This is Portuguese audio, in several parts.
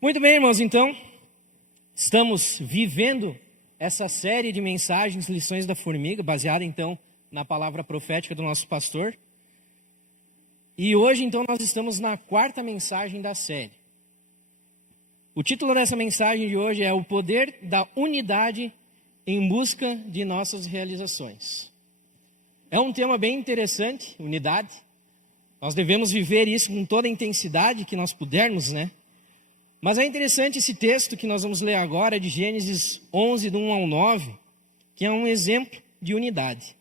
Muito bem, irmãos, então, estamos vivendo essa série de mensagens, lições da formiga, baseada, então, na palavra profética do nosso pastor. E hoje, então, nós estamos na quarta mensagem da série. O título dessa mensagem de hoje é O Poder da Unidade em Busca de Nossas Realizações. É um tema bem interessante, unidade. Nós devemos viver isso com toda a intensidade que nós pudermos, né? Mas é interessante esse texto que nós vamos ler agora, de Gênesis 11, do 1 ao 9, que é um exemplo de unidade.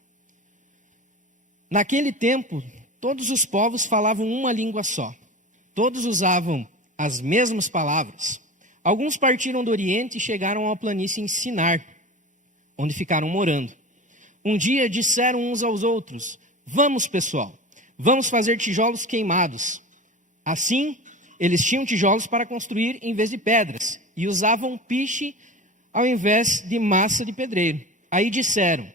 Naquele tempo, todos os povos falavam uma língua só. Todos usavam as mesmas palavras. Alguns partiram do Oriente e chegaram à planície em Sinar, onde ficaram morando. Um dia disseram uns aos outros: "Vamos, pessoal, vamos fazer tijolos queimados." Assim, eles tinham tijolos para construir em vez de pedras, e usavam piche ao invés de massa de pedreiro. Aí disseram: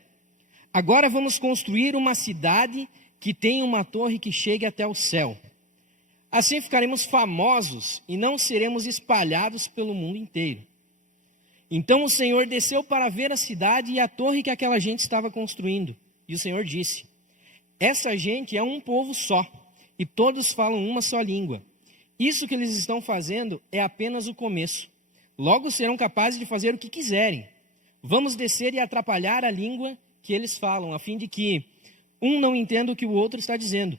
"Agora vamos construir uma cidade que tenha uma torre que chegue até o céu. Assim ficaremos famosos e não seremos espalhados pelo mundo inteiro." Então o Senhor desceu para ver a cidade e a torre que aquela gente estava construindo. E o Senhor disse: "Essa gente é um povo só, e todos falam uma só língua. Isso que eles estão fazendo é apenas o começo. Logo serão capazes de fazer o que quiserem. Vamos descer e atrapalhar a língua que eles falam, a fim de que um não entenda o que o outro está dizendo."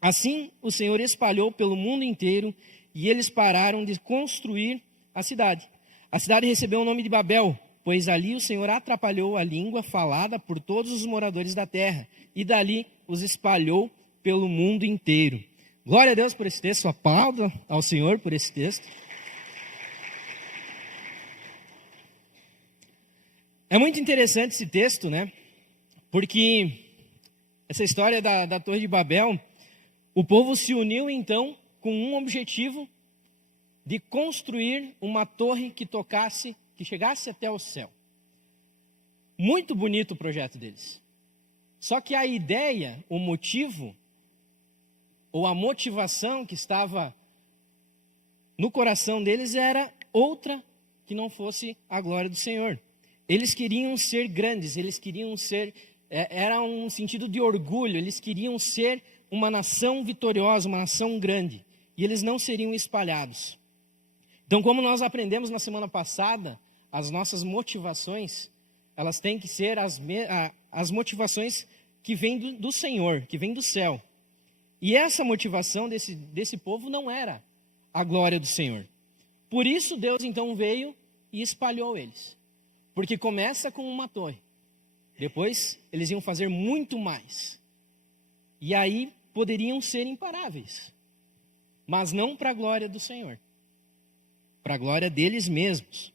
Assim, o Senhor espalhou pelo mundo inteiro e eles pararam de construir a cidade. A cidade recebeu o nome de Babel, pois ali o Senhor atrapalhou a língua falada por todos os moradores da terra e dali os espalhou pelo mundo inteiro. Glória a Deus por esse texto, aplauda ao Senhor por esse texto. É muito interessante esse texto, né? Porque essa história da Torre de Babel, o povo se uniu então com um objetivo de construir uma torre que chegasse até o céu. Muito bonito o projeto deles. Só que a ideia, o motivo, ou a motivação que estava no coração deles era outra que não fosse a glória do Senhor. Eles queriam ser grandes, eles queriam ser, era um sentido de orgulho, eles queriam ser uma nação vitoriosa, uma nação grande, e eles não seriam espalhados. Então, como nós aprendemos na semana passada, as nossas motivações, elas têm que ser as motivações que vêm do Senhor, que vêm do céu. E essa motivação desse povo não era a glória do Senhor. Por isso Deus então veio e espalhou eles. Porque começa com uma torre. Depois eles iam fazer muito mais. E aí poderiam ser imparáveis. Mas não para a glória do Senhor. Para a glória deles mesmos.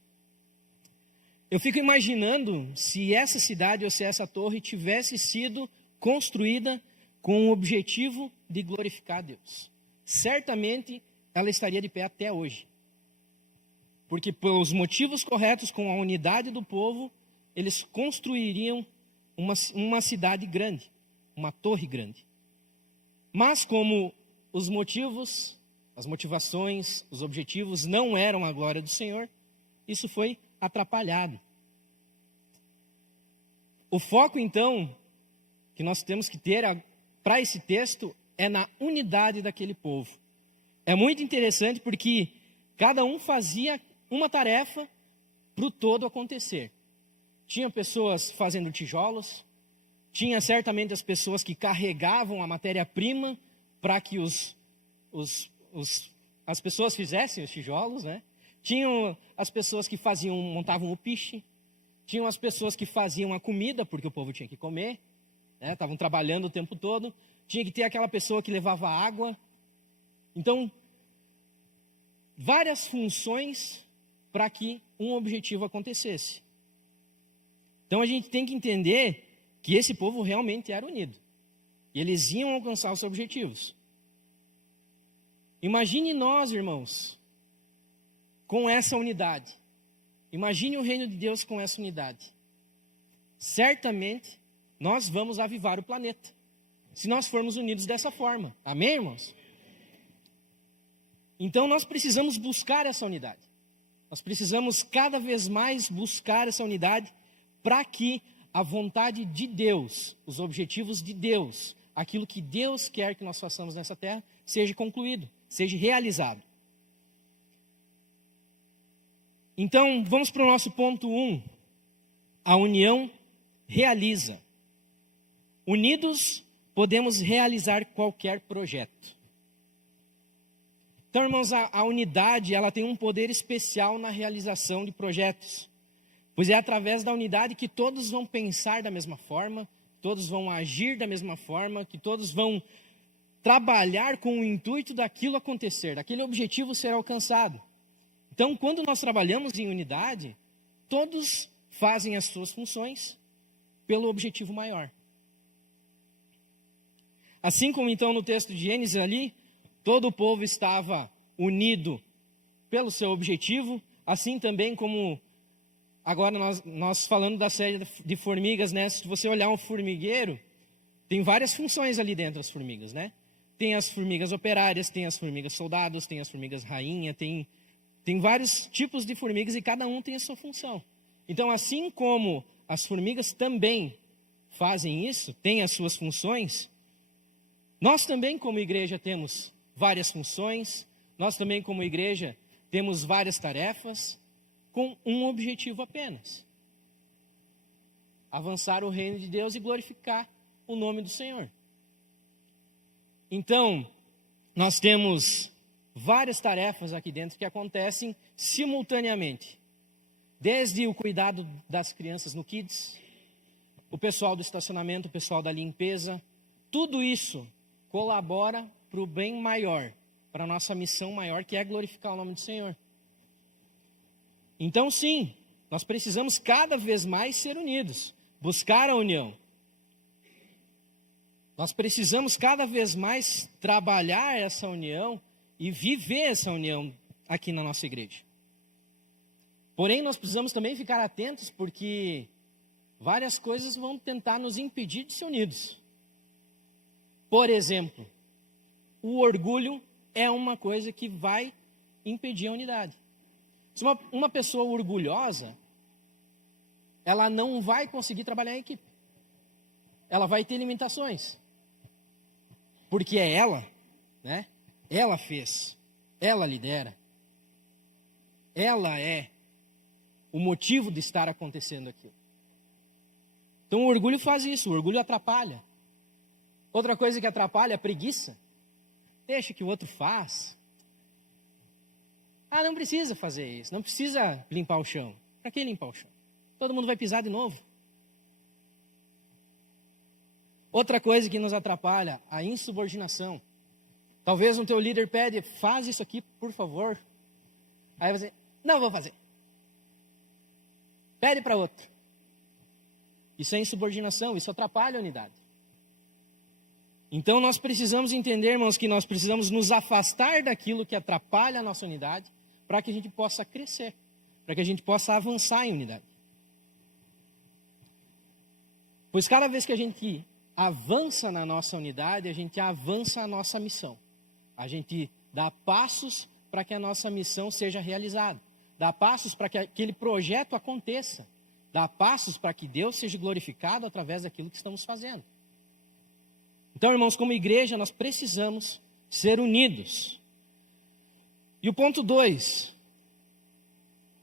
Eu fico imaginando se essa cidade ou se essa torre tivesse sido construída com o objetivo de glorificar a Deus. Certamente ela estaria de pé até hoje. Porque pelos motivos corretos, com a unidade do povo, eles construiriam uma cidade grande, uma torre grande. Mas como os motivos, as motivações, os objetivos não eram a glória do Senhor, isso foi atrapalhado. O foco, então, que nós temos que ter para esse texto é na unidade daquele povo. É muito interessante porque cada um fazia uma tarefa para o todo acontecer. Tinha pessoas fazendo tijolos, tinha certamente as pessoas que carregavam a matéria-prima para que as pessoas fizessem os tijolos, né? Tinham as pessoas que montavam o piche, tinham as pessoas que faziam a comida, porque o povo tinha que comer, né? Estavam trabalhando o tempo todo. Tinha que ter aquela pessoa que levava água. Então, várias funções para que um objetivo acontecesse. Então, a gente tem que entender que esse povo realmente era unido. E eles iam alcançar os seus objetivos. Imagine nós, irmãos, com essa unidade. Imagine o reino de Deus com essa unidade. Certamente, nós vamos avivar o planeta, se nós formos unidos dessa forma. Amém, irmãos? Então nós precisamos buscar essa unidade. Nós precisamos cada vez mais buscar essa unidade para que a vontade de Deus, os objetivos de Deus, aquilo que Deus quer que nós façamos nessa terra, seja concluído, seja realizado. Então, vamos para o nosso ponto 1. A união realiza. Unidos, podemos realizar qualquer projeto. Então, irmãos, a unidade, ela tem um poder especial na realização de projetos. Pois é através da unidade que todos vão pensar da mesma forma, todos vão agir da mesma forma, que todos vão trabalhar com o intuito daquilo acontecer, daquele objetivo ser alcançado. Então, quando nós trabalhamos em unidade, todos fazem as suas funções pelo objetivo maior. Assim como então no texto de Gênesis ali, todo o povo estava unido pelo seu objetivo, assim também como agora nós falando da série de formigas, né? Se você olhar um formigueiro, tem várias funções ali dentro das formigas, né? Tem as formigas operárias, tem as formigas soldados, tem as formigas rainha, tem vários tipos de formigas e cada um tem a sua função. Então, assim como as formigas também fazem isso, têm as suas funções, nós também como igreja temos várias funções, nós também como igreja temos várias tarefas com um objetivo apenas: avançar o reino de Deus e glorificar o nome do Senhor. Então, nós temos várias tarefas aqui dentro que acontecem simultaneamente. Desde o cuidado das crianças no Kids, o pessoal do estacionamento, o pessoal da limpeza, tudo isso colabora para o bem maior, para a nossa missão maior, que é glorificar o nome do Senhor. Então sim, nós precisamos cada vez mais ser unidos, buscar a união. Nós precisamos cada vez mais trabalhar essa união e viver essa união aqui na nossa igreja. Porém, nós precisamos também ficar atentos, porque várias coisas vão tentar nos impedir de ser unidos. Por exemplo, o orgulho é uma coisa que vai impedir a unidade. Se uma pessoa orgulhosa, ela não vai conseguir trabalhar em equipe. Ela vai ter limitações. Porque é ela, né? Ela fez, ela lidera. Ela é o motivo de estar acontecendo aquilo. Então o orgulho faz isso, o orgulho atrapalha. Outra coisa que atrapalha é a preguiça. Deixa que o outro faz. Ah, não precisa fazer isso, não precisa limpar o chão. Para que limpar o chão? Todo mundo vai pisar de novo. Outra coisa que nos atrapalha, a insubordinação. Talvez o teu líder pede, faz isso aqui, por favor. Aí você, não vou fazer. Pede para outro. Isso é insubordinação, isso atrapalha a unidade. Então nós precisamos entender, irmãos, que nós precisamos nos afastar daquilo que atrapalha a nossa unidade, para que a gente possa crescer, para que a gente possa avançar em unidade. Pois cada vez que a gente avança na nossa unidade, a gente avança a nossa missão. A gente dá passos para que a nossa missão seja realizada. Dá passos para que aquele projeto aconteça. Dá passos para que Deus seja glorificado através daquilo que estamos fazendo. Então, irmãos, como igreja, nós precisamos ser unidos. E o ponto 2,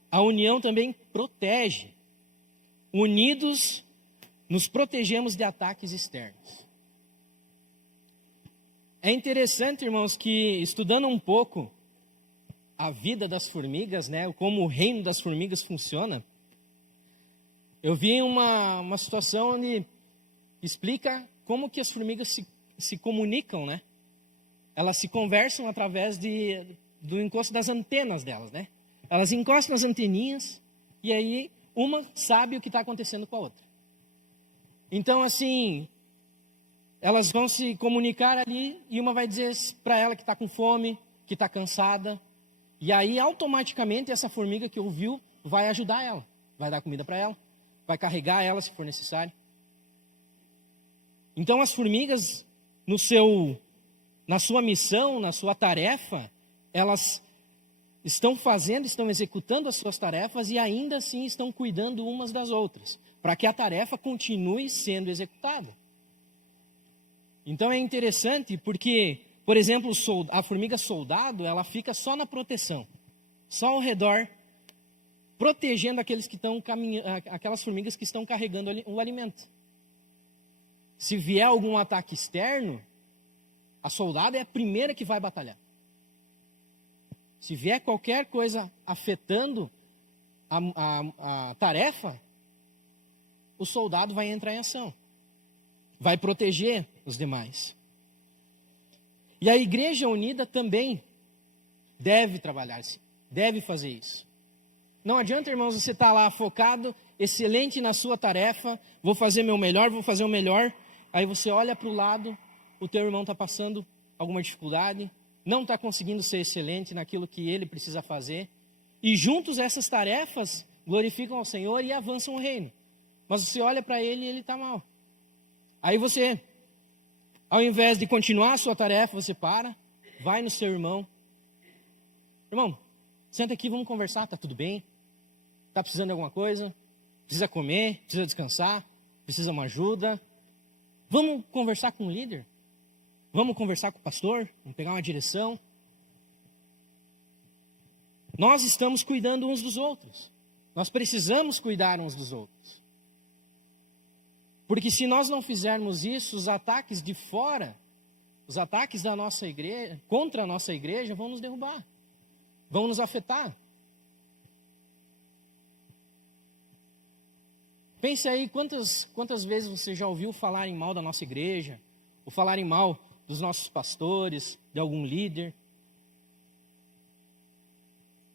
a união também protege. Unidos, nos protegemos de ataques externos. É interessante, irmãos, que estudando um pouco a vida das formigas, né, como o reino das formigas funciona, eu vi uma situação onde explica como que as formigas se comunicam, né? Elas se conversam através do encosto das antenas delas, né? Elas encostam as anteninhas e aí uma sabe o que está acontecendo com a outra. Então, assim, elas vão se comunicar ali e uma vai dizer para ela que está com fome, que está cansada. E aí, automaticamente, essa formiga que ouviu vai ajudar ela. Vai dar comida para ela, vai carregar ela se for necessário. Então, as formigas, na sua missão, na sua tarefa, elas estão fazendo, estão executando as suas tarefas e ainda assim estão cuidando umas das outras, para que a tarefa continue sendo executada. Então é interessante porque, por exemplo, a formiga soldado, ela fica só na proteção, só ao redor, protegendo aqueles que estão aquelas formigas que estão carregando o alimento. Se vier algum ataque externo, a soldada é a primeira que vai batalhar. Se vier qualquer coisa afetando a tarefa, o soldado vai entrar em ação, vai proteger os demais. E a igreja unida também deve trabalhar, deve fazer isso. Não adianta, irmãos, você estar lá focado, excelente na sua tarefa, vou fazer o melhor, aí você olha para o lado, o teu irmão está passando alguma dificuldade, não está conseguindo ser excelente naquilo que ele precisa fazer, e juntos essas tarefas glorificam ao Senhor e avançam o reino. Mas você olha para ele e ele está mal. Aí você, ao invés de continuar a sua tarefa, você vai no seu irmão. Irmão, senta aqui, vamos conversar, está tudo bem? Está precisando de alguma coisa? Precisa comer? Precisa descansar? Precisa de uma ajuda? Vamos conversar com o líder? Vamos conversar com o pastor? Vamos pegar uma direção? Nós estamos cuidando uns dos outros. Nós precisamos cuidar uns dos outros. Porque se nós não fizermos isso, os ataques de fora, os ataques da nossa igreja, contra a nossa igreja, vão nos derrubar, vão nos afetar. Pense aí quantas vezes você já ouviu falarem mal da nossa igreja, ou falarem mal dos nossos pastores, de algum líder.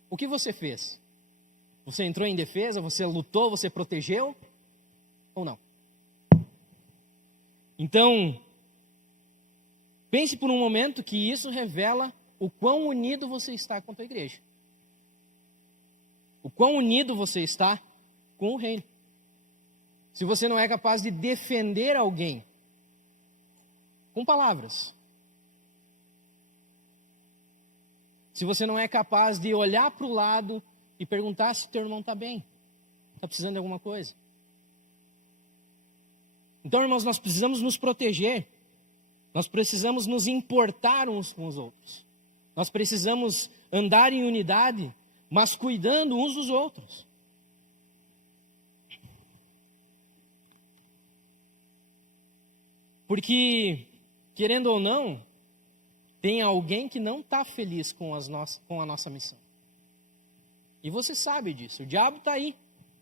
O que você fez? Você entrou em defesa, você lutou, você protegeu ou não? Então, pense por um momento que isso revela o quão unido você está com a tua igreja. O quão unido você está com o reino. Se você não é capaz de defender alguém com palavras, se você não é capaz de olhar para o lado e perguntar se teu irmão está bem, está precisando de alguma coisa. Então, irmãos, nós precisamos nos proteger, nós precisamos nos importar uns com os outros, nós precisamos andar em unidade, mas cuidando uns dos outros. Porque, querendo ou não, tem alguém que não está feliz com a nossa missão. E você sabe disso. O diabo está aí,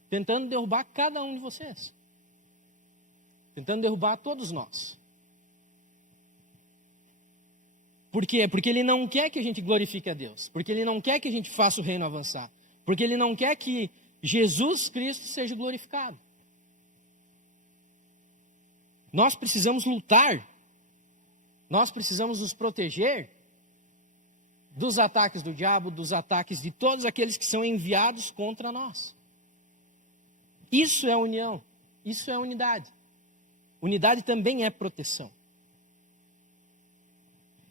tentando derrubar cada um de vocês. Tentando derrubar todos nós. Por quê? Porque ele não quer que a gente glorifique a Deus. Porque ele não quer que a gente faça o reino avançar. Porque ele não quer que Jesus Cristo seja glorificado. Nós precisamos lutar, nós precisamos nos proteger dos ataques do diabo, dos ataques de todos aqueles que são enviados contra nós. Isso é união, isso é unidade. Unidade também é proteção.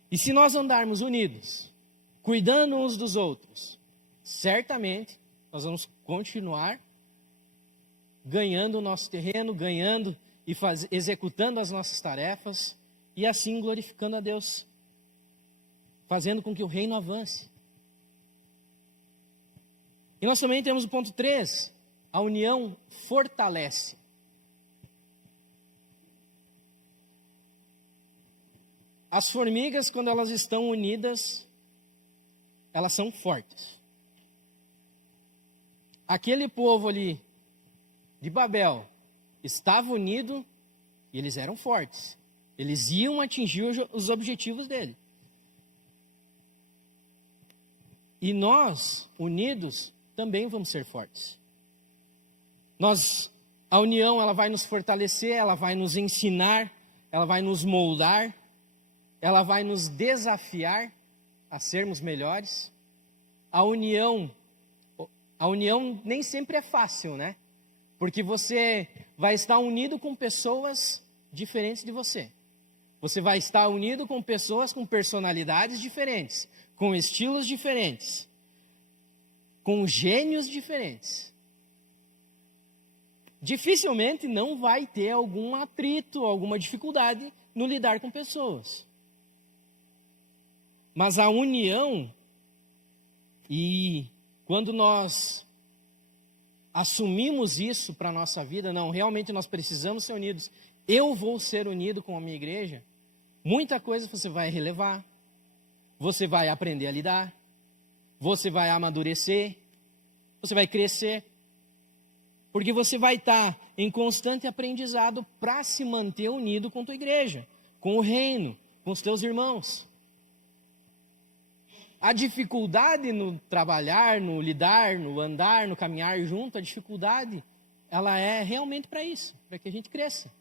E se nós andarmos unidos, cuidando uns dos outros, certamente nós vamos continuar ganhando o nosso terreno, ganhando e executando as nossas tarefas, e assim glorificando a Deus, fazendo com que o reino avance. E nós também temos o ponto 3, a união fortalece. As formigas, quando elas estão unidas, elas são fortes. Aquele povo ali de Babel estava unido e eles eram fortes. Eles iam atingir os objetivos dele. E nós, unidos, também vamos ser fortes. A união, ela vai nos fortalecer, ela vai nos ensinar, ela vai nos moldar, ela vai nos desafiar a sermos melhores. A união nem sempre é fácil, né? Porque você vai estar unido com pessoas diferentes de você. Você vai estar unido com pessoas com personalidades diferentes, com estilos diferentes, com gênios diferentes, dificilmente não vai ter algum atrito, alguma dificuldade no lidar com pessoas. Mas a união, e quando nós assumimos isso para a nossa vida, não, realmente nós precisamos ser unidos, eu vou ser unido com a minha igreja, muita coisa você vai relevar, você vai aprender a lidar, você vai amadurecer, você vai crescer, porque você vai estar em constante aprendizado para se manter unido com a tua igreja, com o reino, com os teus irmãos. A dificuldade no trabalhar, no lidar, no andar, no caminhar junto, a dificuldade, ela é realmente para isso, para que a gente cresça.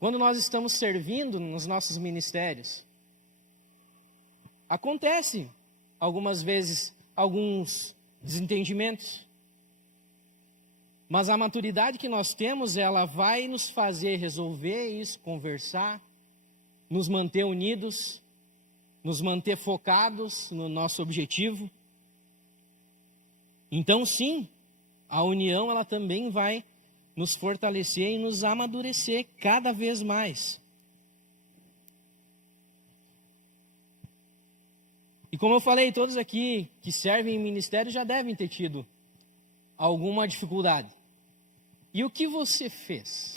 Quando nós estamos servindo nos nossos ministérios, acontece algumas vezes alguns desentendimentos, mas a maturidade que nós temos, ela vai nos fazer resolver isso, conversar, nos manter unidos, nos manter focados no nosso objetivo. Então, sim, a união ela também vai nos fortalecer e nos amadurecer cada vez mais. E como eu falei, todos aqui que servem em ministério já devem ter tido alguma dificuldade. E o que você fez?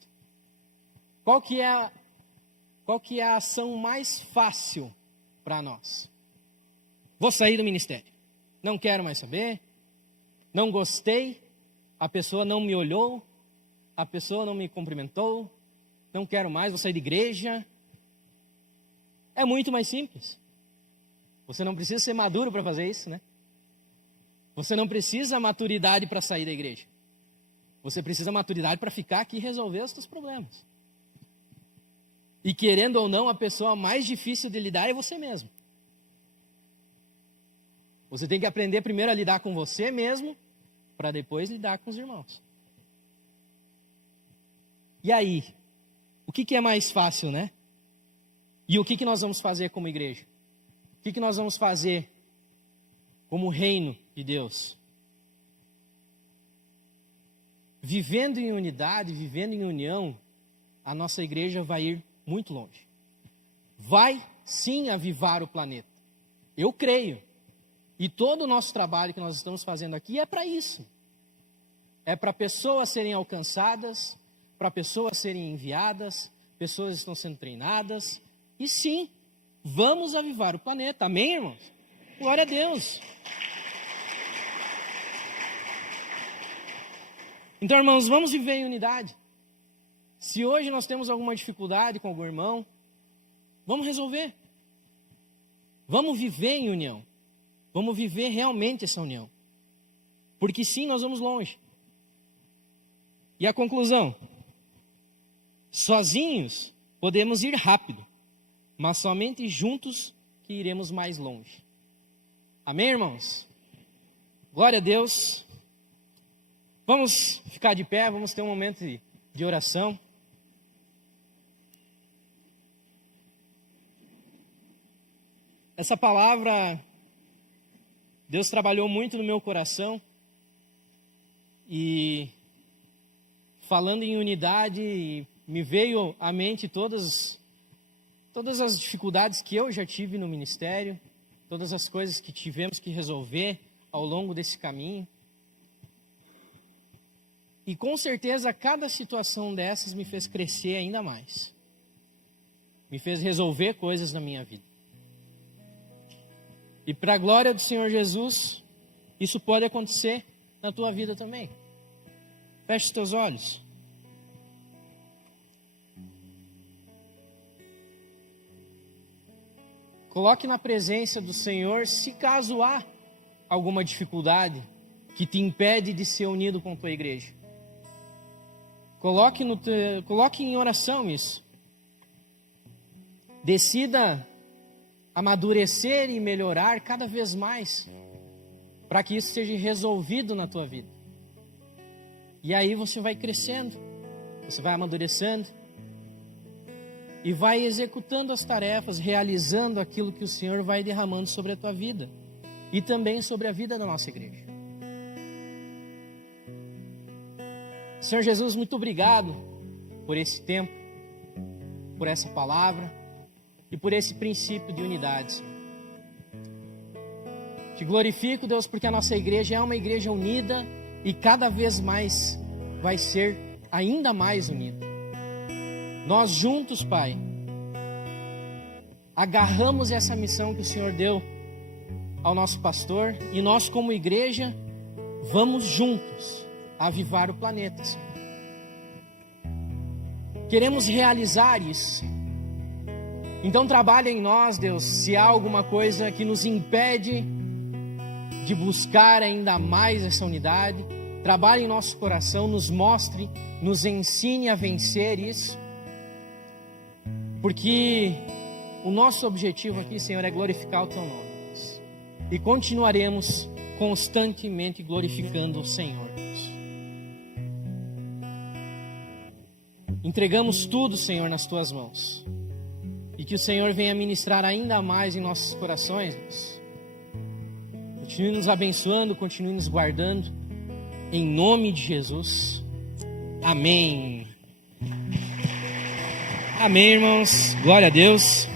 Qual que é a ação mais fácil para nós? Vou sair do ministério. Não quero mais saber. Não gostei. A pessoa não me olhou. A pessoa não me cumprimentou. Não quero mais, vou sair da igreja. É muito mais simples. Você não precisa ser maduro para fazer isso, né? Você não precisa maturidade para sair da igreja. Você precisa maturidade para ficar aqui e resolver os seus problemas. E querendo ou não, a pessoa mais difícil de lidar é você mesmo. Você tem que aprender primeiro a lidar com você mesmo, para depois lidar com os irmãos. E aí? O que é mais fácil, né? E o que nós vamos fazer como igreja? O que nós vamos fazer como reino de Deus? Vivendo em unidade, vivendo em união, a nossa igreja vai ir muito longe. Vai sim avivar o planeta. Eu creio. E todo o nosso trabalho que nós estamos fazendo aqui é para isso. É para pessoas serem alcançadas, para pessoas serem enviadas, pessoas estão sendo treinadas. E sim, vamos avivar o planeta. Amém, irmãos? Glória a Deus. Então, irmãos, vamos viver em unidade. Se hoje nós temos alguma dificuldade com algum irmão, vamos resolver. Vamos viver em união. Vamos viver realmente essa união. Porque sim, nós vamos longe. E a conclusão? Sozinhos podemos ir rápido, mas somente juntos que iremos mais longe. Amém, irmãos? Glória a Deus. Vamos ficar de pé, vamos ter um momento de oração. Essa palavra, Deus trabalhou muito no meu coração. E falando em unidade, me veio à mente todas as dificuldades que eu já tive no ministério, todas as coisas que tivemos que resolver ao longo desse caminho. E com certeza cada situação dessas me fez crescer ainda mais. Me fez resolver coisas na minha vida. E para a glória do Senhor Jesus, isso pode acontecer na tua vida também. Feche os teus olhos. Coloque na presença do Senhor, se caso há alguma dificuldade que te impede de ser unido com a tua igreja. Coloque em oração isso. Decida amadurecer e melhorar cada vez mais, para que isso seja resolvido na tua vida. E aí você vai crescendo, você vai amadurecendo, e vai executando as tarefas, realizando aquilo que o Senhor vai derramando sobre a tua vida e também sobre a vida da nossa igreja. Senhor Jesus, muito obrigado por esse tempo, por essa palavra e por esse princípio de unidade, Senhor. Te glorifico, Deus, porque a nossa igreja é uma igreja unida e cada vez mais vai ser ainda mais unida. Nós juntos, Pai, agarramos essa missão que o Senhor deu ao nosso pastor e nós como igreja vamos juntos avivar o planeta, Senhor. Queremos realizar isso, Senhor. Então trabalha em nós, Deus, se há alguma coisa que nos impede de buscar ainda mais essa unidade, trabalhe em nosso coração, nos mostre, nos ensine a vencer isso, porque o nosso objetivo aqui, Senhor, é glorificar o Teu nome, Deus. E continuaremos constantemente glorificando o Senhor, Deus. Entregamos tudo, Senhor, nas Tuas mãos. E que o Senhor venha ministrar ainda mais em nossos corações, Deus. Continue nos abençoando, continue nos guardando. Em nome de Jesus. Amém. Amém, irmãos. Glória a Deus.